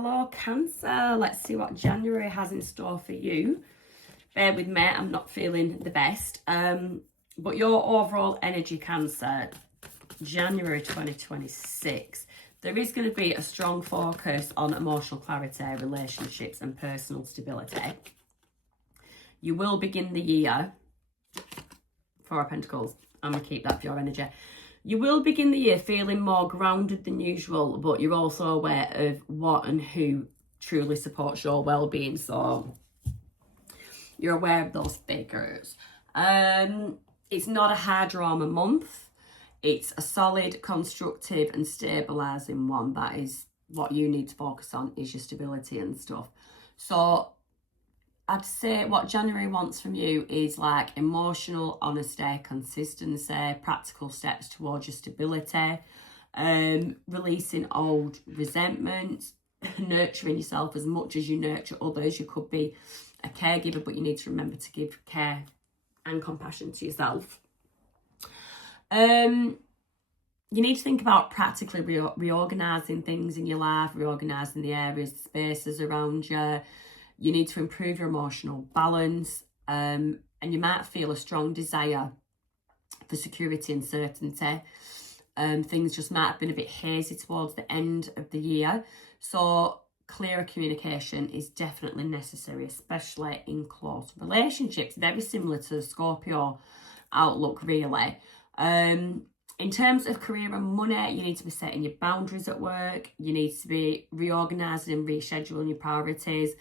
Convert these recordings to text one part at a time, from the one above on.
Hello, Cancer. Let's see what January has in store for you. Bear with me, I'm not feeling the best. But your overall energy, Cancer, January 2026, there is going to be a strong focus on emotional clarity, relationships, and personal stability. You will begin the year, Four of Pentacles. I'm going to keep that for your energy. You will begin the year feeling more grounded than usual, but you're also aware of what and who truly supports your well-being. So you're aware of those figures. It's not a hard drama month. It's a solid, constructive and stabilising one. That is what you need to focus on, is your stability and stuff. So I'd say what January wants from you is like emotional honesty, consistency, practical steps towards your stability, releasing old resentment, nurturing yourself as much as you nurture others. You could be a caregiver, but you need to remember to give care and compassion to yourself. You need to think about practically reorganising things in your life, reorganising the areas, the spaces around you. You need to improve your emotional balance, and you might feel a strong desire for security and certainty. Things just might have been a bit hazy towards the end of the year. So clearer communication is definitely necessary, especially in close relationships. Very similar to the Scorpio outlook, really. In terms of career and money, you need to be setting your boundaries at work. You need to be reorganising and rescheduling your priorities.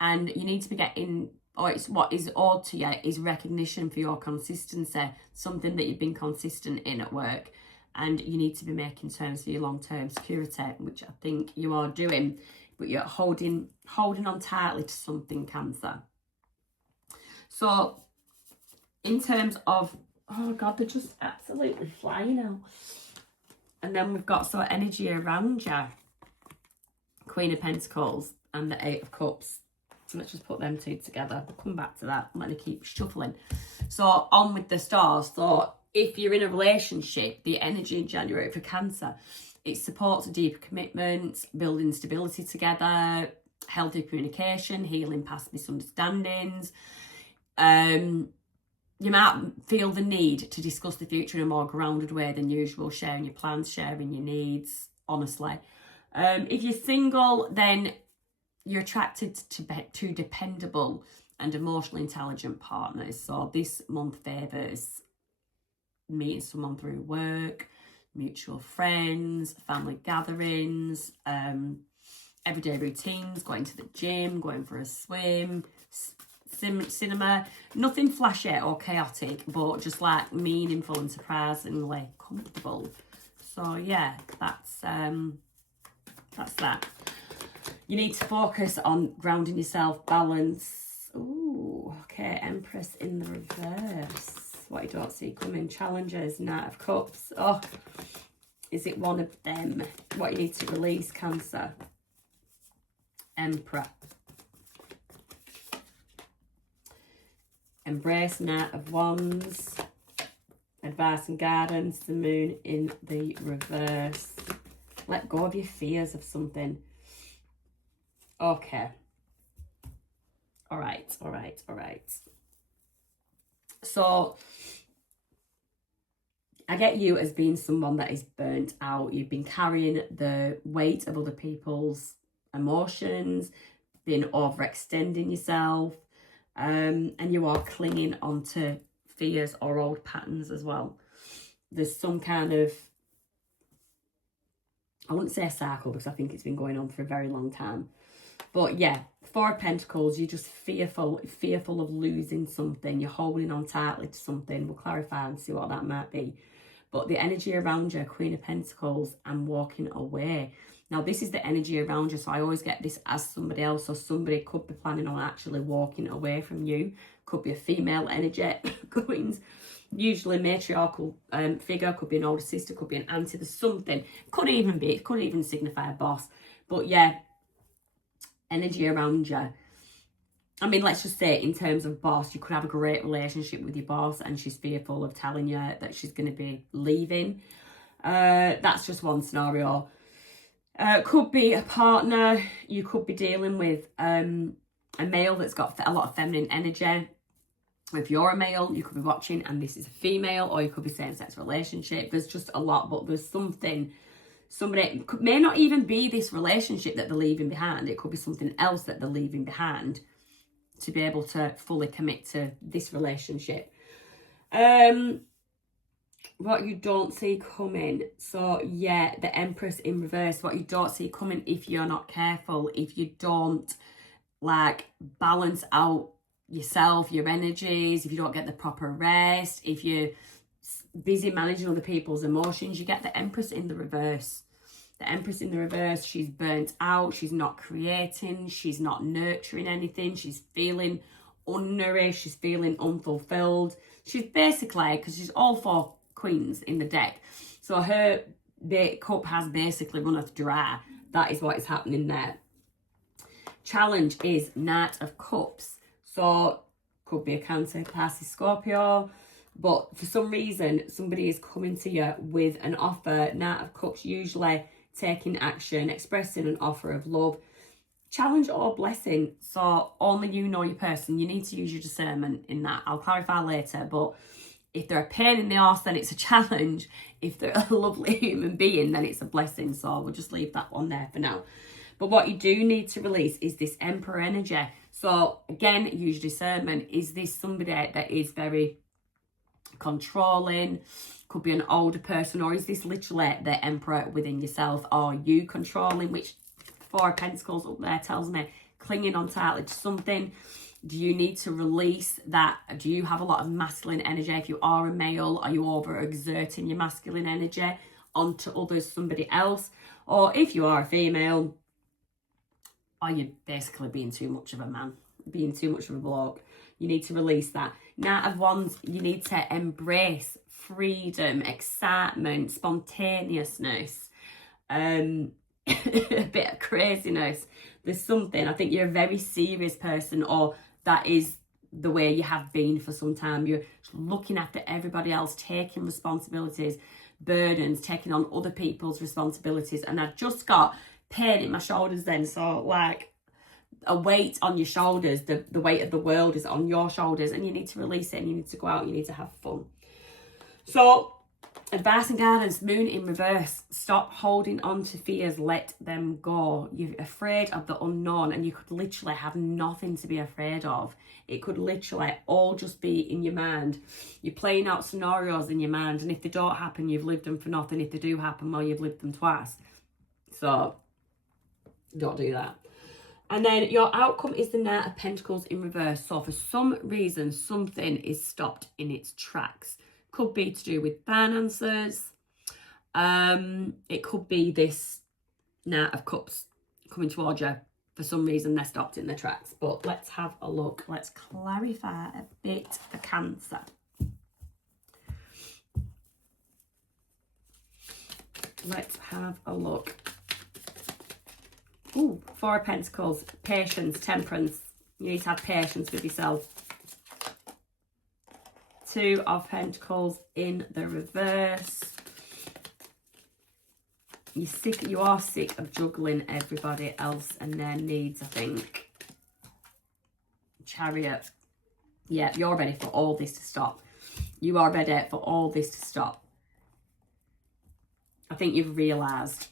And you need to be getting, or it's what is owed to you, is recognition for your consistency, something that you've been consistent in at work. And you need to be making terms for your long-term security, which I think you are doing, but you're holding on tightly to something, Cancer. So in terms of, oh God, they're just absolutely flying now. And then we've got sort of energy around you. Queen of Pentacles and the Eight of Cups. So let's just put them two together. We'll come back to that. I'm going to keep shuffling. So on with the stars. So if you're in a relationship, the energy in January for Cancer, it supports a deeper commitment, building stability together, healthy communication, healing past misunderstandings. You might feel the need to discuss the future in a more grounded way than usual, sharing your plans, sharing your needs, honestly. If you're single, then you're attracted to dependable and emotionally intelligent partners. So this month favours meeting someone through work, mutual friends, family gatherings, everyday routines, going to the gym, going for a swim, cinema. Nothing flashy or chaotic, but just like meaningful and surprisingly comfortable. So yeah, that's that. You need to focus on grounding yourself, balance. Ooh, okay, Empress in the reverse. What you don't see coming, challenges, Knight of Cups. Oh, is it one of them? What you need to release, Cancer. Emperor. Embrace, Knight of Wands. Advice and guidance, the Moon in the reverse. Let go of your fears of something. Okay. All right. So I get you as being someone that is burnt out. You've been carrying the weight of other people's emotions, been overextending yourself, and you are clinging onto fears or old patterns as well. There's some kind of, I wouldn't say a cycle because I think it's been going on for a very long time. But yeah, Four of Pentacles, you're just fearful of losing something. You're holding on tightly to something. We'll clarify and see what that might be. But the energy around you, Queen of Pentacles, and walking away. Now, this is the energy around you, so I always get this as somebody else. So somebody could be planning on actually walking away from you. Could be a female energy. Queens, usually matriarchal figure. Could be an older sister, could be an auntie. There's something. Could even signify a boss. But yeah, energy around you. I mean, let's just say in terms of boss, you could have a great relationship with your boss and she's fearful of telling you that she's going to be leaving. That's just one scenario. Could be a partner. You could be dealing with a male that's got a lot of feminine energy. If you're a male, you could be watching and this is a female, or you could be same-sex relationship. There's just a lot, but there's something. Somebody may not even be this relationship that they're leaving behind. It could be something else that they're leaving behind to be able to fully commit to this relationship. What you don't see coming. So yeah, the Empress in reverse. What you don't see coming if you're not careful, if you don't like balance out yourself, your energies, if you don't get the proper rest, if you're busy managing other people's emotions, you get the Empress in the reverse. The Empress in the reverse, she's burnt out, she's not creating, she's not nurturing anything, she's feeling unnourished, she's feeling unfulfilled. She's basically, because she's all 4 queens in the deck, so her cup has basically run us dry. That is what is happening there. Challenge is Knight of Cups. So could be a Cancer, Pisces, Scorpio, but for some reason somebody is coming to you with an offer. Knight of Cups, usually taking action, expressing an offer of love, challenge or blessing. So only you know your person. You need to use your discernment in that. I'll clarify later, but if they're a pain in the arse, then it's a challenge. If they're a lovely human being, then it's a blessing. So we'll just leave that one there for now. But what you do need to release is this Emperor energy. So again, use discernment. Is this somebody that is very controlling? Could be an older person, or is this literally the Emperor within yourself? Are you controlling? Which 4 of Pentacles up there tells me clinging on tightly to something. Do you need to release that? Do you have a lot of masculine energy? If you are a male, are you overexerting your masculine energy onto others, somebody else? Or if you are a female, are you basically being too much of a man, being too much of a bloke? You need to release that. Knight of Wands, you need to embrace freedom, excitement, spontaneousness, a bit of craziness. There's something, I think you're a very serious person, or that is the way you have been for some time. You're looking after everybody else, taking responsibilities, burdens, taking on other people's responsibilities. And I've just got pain in my shoulders then, so like a weight on your shoulders, the weight of the world is on your shoulders, and you need to release it, and you need to go out, and you need to have fun. So advice and guidance, Moon in reverse. Stop holding on to fears, let them go. You're afraid of the unknown, and you could literally have nothing to be afraid of. It could literally all just be in your mind. You're playing out scenarios in your mind, and if they don't happen, you've lived them for nothing. If they do happen, well, you've lived them twice. So don't do that. And then your outcome is the Knight of Pentacles in reverse. So for some reason, something is stopped in its tracks. Could be to do with finances. It could be this Knight of Cups coming towards you. For some reason, they're stopped in their tracks. But let's have a look. Let's clarify a bit for Cancer. Let's have a look. Ooh, 4 of Pentacles, patience, temperance. You need to have patience with yourself. 2 of Pentacles in the reverse. You are sick of juggling everybody else and their needs, I think. Chariot. Yeah, you're ready for all this to stop. You are ready for all this to stop. I think you've realised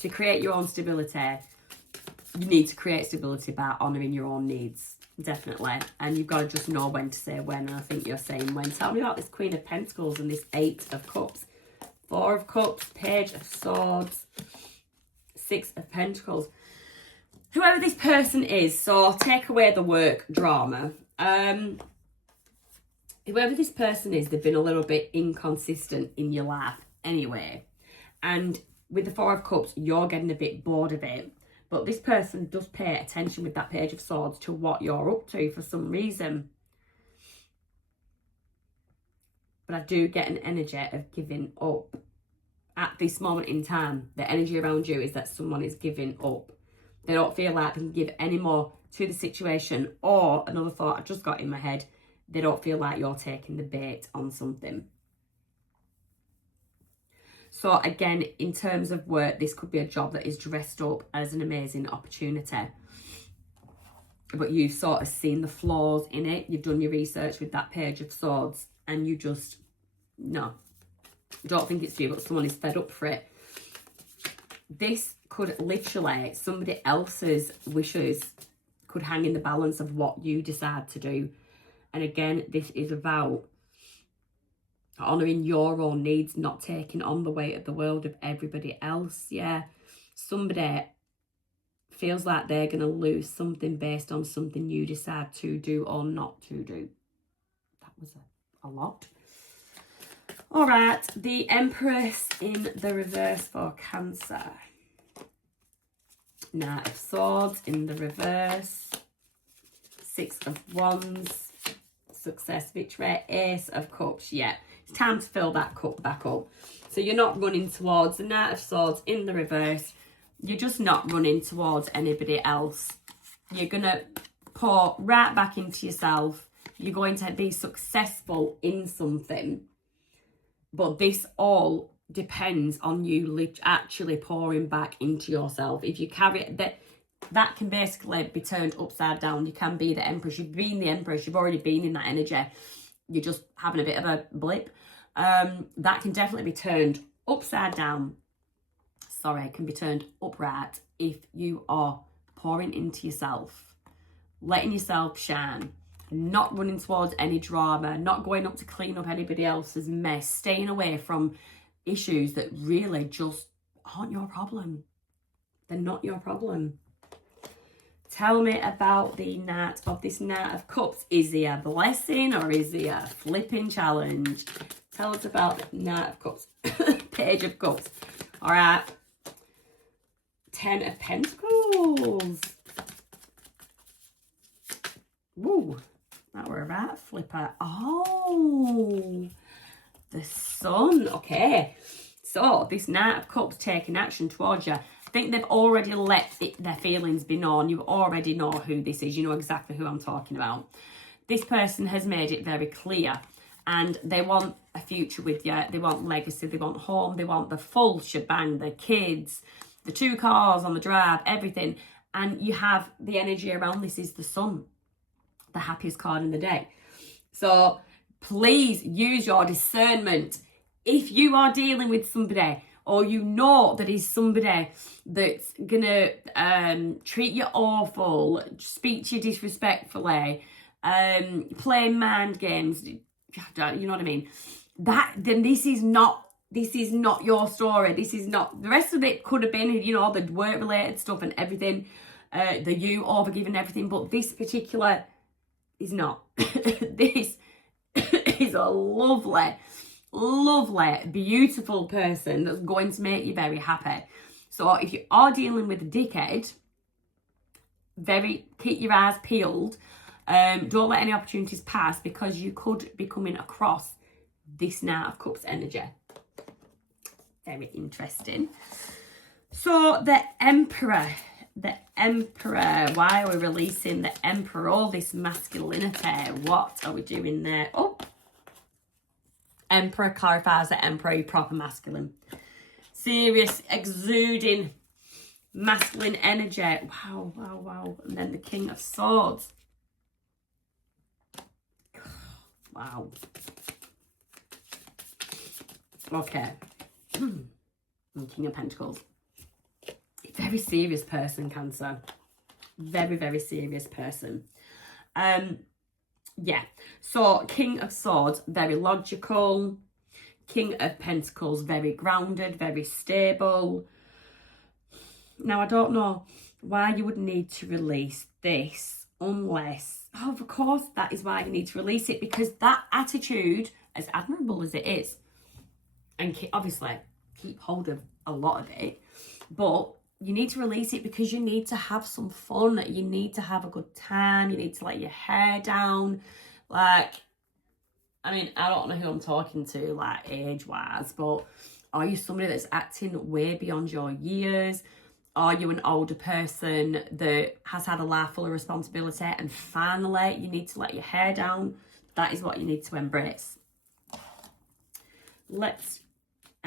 to create your own stability, you need to create stability by honouring your own needs, definitely. And you've got to just know when to say when, and I think you're saying when. Tell me about this Queen of Pentacles and this 8 of Cups. 4 of Cups, Page of Swords, 6 of Pentacles. Whoever this person is, so take away the work drama. Whoever this person is, they've been a little bit inconsistent in your life anyway. And with the 4 of Cups, you're getting a bit bored of it. But this person does pay attention with that Page of Swords to what you're up to for some reason. But I do get an energy of giving up. At this moment in time, the energy around you is that someone is giving up. They don't feel like they can give any more to the situation. Or, another thought I just got in my head, they don't feel like you're taking the bait on something. So again, in terms of work, this could be a job that is dressed up as an amazing opportunity. But you've sort of seen the flaws in it. You've done your research with that Page of Swords, and you just, no. Don't think it's for you, but someone is fed up for it. This could literally, somebody else's wishes could hang in the balance of what you decide to do. And again, this is about honouring your own needs, not taking on the weight of the world of everybody else. Yeah, somebody feels like they're going to lose something based on something you decide to do or not to do. That was a lot. All right, the Empress in the reverse for Cancer. Knight of Swords in the reverse. Six of Wands. Success, victory. Ace of Cups. Yeah, it's time to fill that cup back up. So you're not running towards the Knight of Swords in the reverse. You're just not running towards anybody else. You're going to pour right back into yourself. You're going to be successful in something. But this all depends on you actually pouring back into yourself. If you carry it, that can basically be turned upside down. You can be the Empress. You've been the Empress. You've already been in that energy. You're just having a bit of a blip. That can definitely be turned upside down. Sorry, can be turned upright if you are pouring into yourself, letting yourself shine, not running towards any drama, not going up to clean up anybody else's mess, staying away from issues that really just aren't your problem. They're not your problem. Tell me about the Knight of this Knight of Cups. Is he a blessing or is he a flipping challenge? Tell us about the Knight of Cups. Page of Cups. All right. 10 of Pentacles. Woo. That were a right flipper. Oh, the Sun. Okay. So this Knight of Cups taking action towards you. I think they've already let their feelings be known. You already know who this is. You know exactly who I'm talking about. This person has made it very clear. And they want a future with you. They want legacy. They want home. They want the full shebang. The kids. The 2 cars on the drive. Everything. And you have the energy around this is the Sun. The happiest card in the deck. So please use your discernment. If you are dealing with somebody or you know that is somebody that's gonna treat you awful, speak to you disrespectfully, play mind games, you know what I mean, then this is not your story. This is not, the rest of it could have been, you know, the work related stuff and everything, the you overgiving everything, but this particular is not. This is a lovely, beautiful person that's going to make you very happy. So if you are dealing with a dickhead, keep your eyes peeled. Don't let any opportunities pass because you could be coming across this Knight of Cups energy. Very interesting. So the Emperor. Why are we releasing the Emperor? All this masculinity. What are we doing there? Oh, Emperor clarifies that Emperor, you proper masculine. Serious, exuding masculine energy. Wow. And then the King of Swords. Wow. Okay. And King of Pentacles. Very serious person, Cancer. Very serious person. Yeah. So King of Swords, very logical. King of Pentacles, very grounded, very stable. Now, I don't know why you would need to release this unless, oh, of course, that is why you need to release it, because that attitude, as admirable as it is, and obviously keep hold of a lot of it, but you need to release it because you need to have some fun. You need to have a good time. You need to let your hair down. Like, I mean, I don't know who I'm talking to, like, age-wise, but are you somebody that's acting way beyond your years? Are you an older person that has had a life full of responsibility and finally you need to let your hair down? That is what you need to embrace. Let's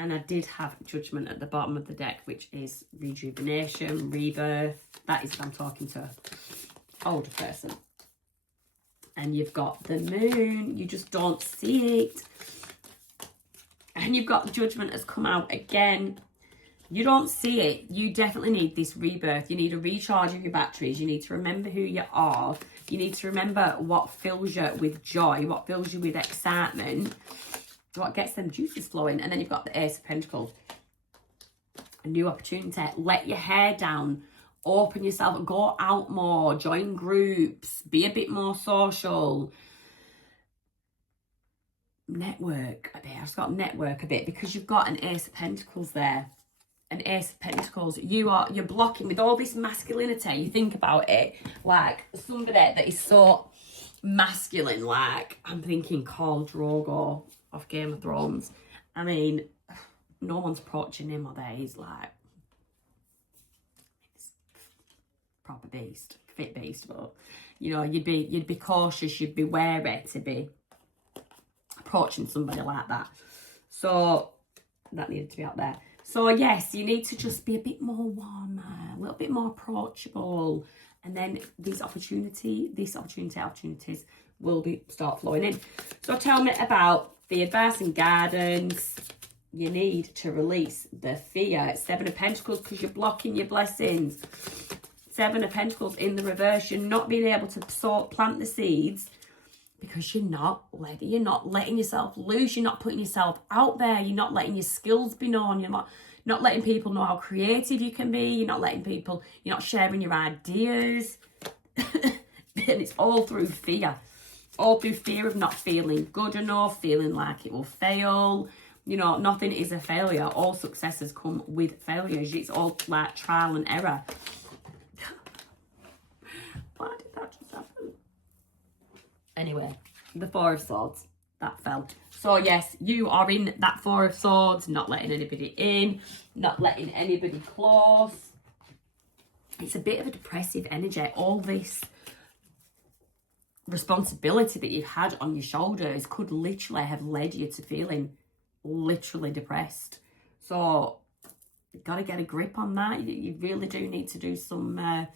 And I did have Judgment at the bottom of the deck, which is rejuvenation, rebirth. That is if I'm talking to an older person. And you've got the moon. You just don't see it. And you've got Judgment has come out again. You don't see it. You definitely need this rebirth. You need a recharge of your batteries. You need to remember who you are. You need to remember what fills you with joy, what fills you with excitement, what gets them juices flowing. And then you've got the Ace of Pentacles. A new opportunity. Let your hair down. Open yourself. Go out more. Join groups. Be a bit more social. Network a bit. I've just got network a bit because you've got an Ace of Pentacles there. An Ace of Pentacles. You're blocking with all this masculinity. You think about it like somebody that is so masculine. Like I'm thinking Khal Drogo of Game of Thrones. I mean, no one's approaching him or there. He's like proper beast, fit beast. But you know, you'd be cautious. You'd be wary to be approaching somebody like that. So that needed to be out there. So yes, you need to just be a bit more warmer, a little bit more approachable, and then these opportunities will start flowing in. So tell me about the advice and guidance. You need to release the fear. 7 of Pentacles because you're blocking your blessings. 7 of Pentacles in the reverse. You're not being able to plant the seeds because you're not letting yourself loose. You're not putting yourself out there. You're not letting your skills be known. You're not letting people know how creative you can be. You're not sharing your ideas. And it's all through fear. All through fear of not feeling good enough, feeling like it will fail. You know, nothing is a failure. All successes come with failures. It's all like trial and error. Why did that just happen? Anyway, the 4 of Swords, that fell. So yes, you are in that 4 of Swords, not letting anybody in, not letting anybody close. It's a bit of a depressive energy. All this responsibility that you've had on your shoulders could literally have led you to feeling literally depressed. So you've got to get a grip on that. You really do need to do some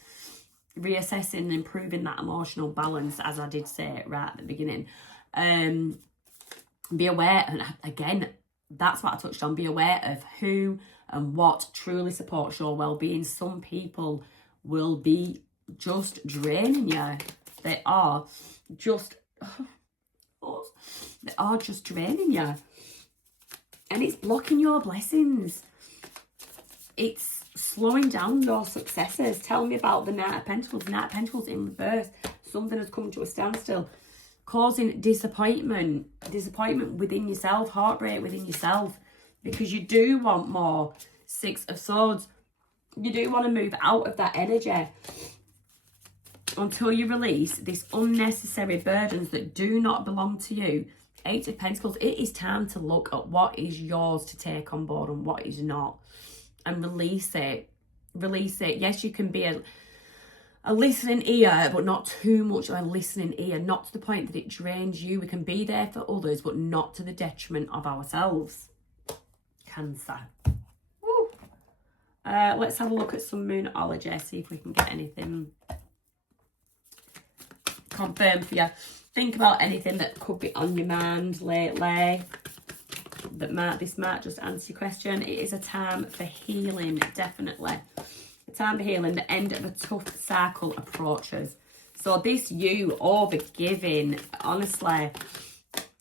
reassessing and improving that emotional balance, as I did say right at the beginning. Be aware, and again, that's what I touched on. Be aware of who and what truly supports your well-being. Some people will be just draining you. They are just draining you, and it's blocking your blessings. It's slowing down your successes. Tell me about the Knight of Pentacles. Knight of Pentacles in reverse. Something has come to a standstill, causing disappointment within yourself, heartbreak within yourself, because you do want more. 6 of Swords. You do want to move out of that energy until you release these unnecessary burdens that do not belong to you. 8 of Pentacles. It is time to look at what is yours to take on board and what is not, and release it. Release it. Yes, you can be a listening ear, but not too much of a listening ear, not to the point that it drains you. We can be there for others, but not to the detriment of ourselves. Cancer. Woo. Let's have a look at some Moonology, see if we can get anything confirmed for you. Think about anything that could be on your mind lately. This might just answer your question. It is a time for healing, definitely. A time for healing. The end of a tough cycle approaches. So this you overgiving, honestly,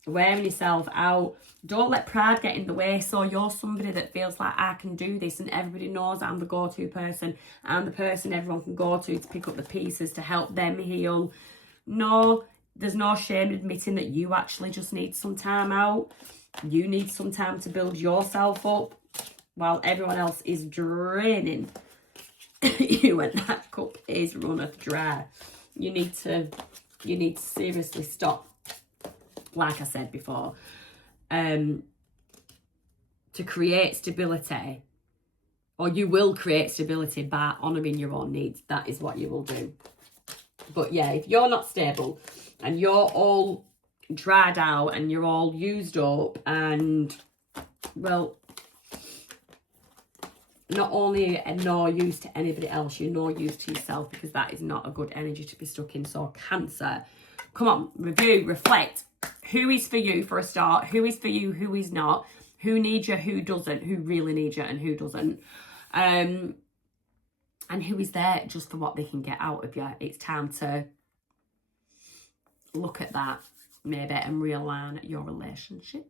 wearing yourself out. Don't let pride get in the way. So you're somebody that feels like, I can do this, and everybody knows I'm the go-to person. I'm the person everyone can go to pick up the pieces to help them heal. No, there's no shame in admitting that you actually just need some time out. You need some time to build yourself up while everyone else is draining you, and that cup is runneth dry. You need to seriously stop, like I said before, to create stability, or you will create stability by honouring your own needs. That is what you will do. But yeah, if you're not stable and you're all dried out and you're all used up, and well, not only no use to anybody else, you're no use to yourself, because that is not a good energy to be stuck in. So Cancer, come on, review, reflect. Who is for you for a start? Who is for you? Who is not? Who needs you? Who doesn't? Who really needs you and who doesn't? And who is there just for what they can get out of you? It's time to look at that maybe and realign your relationship.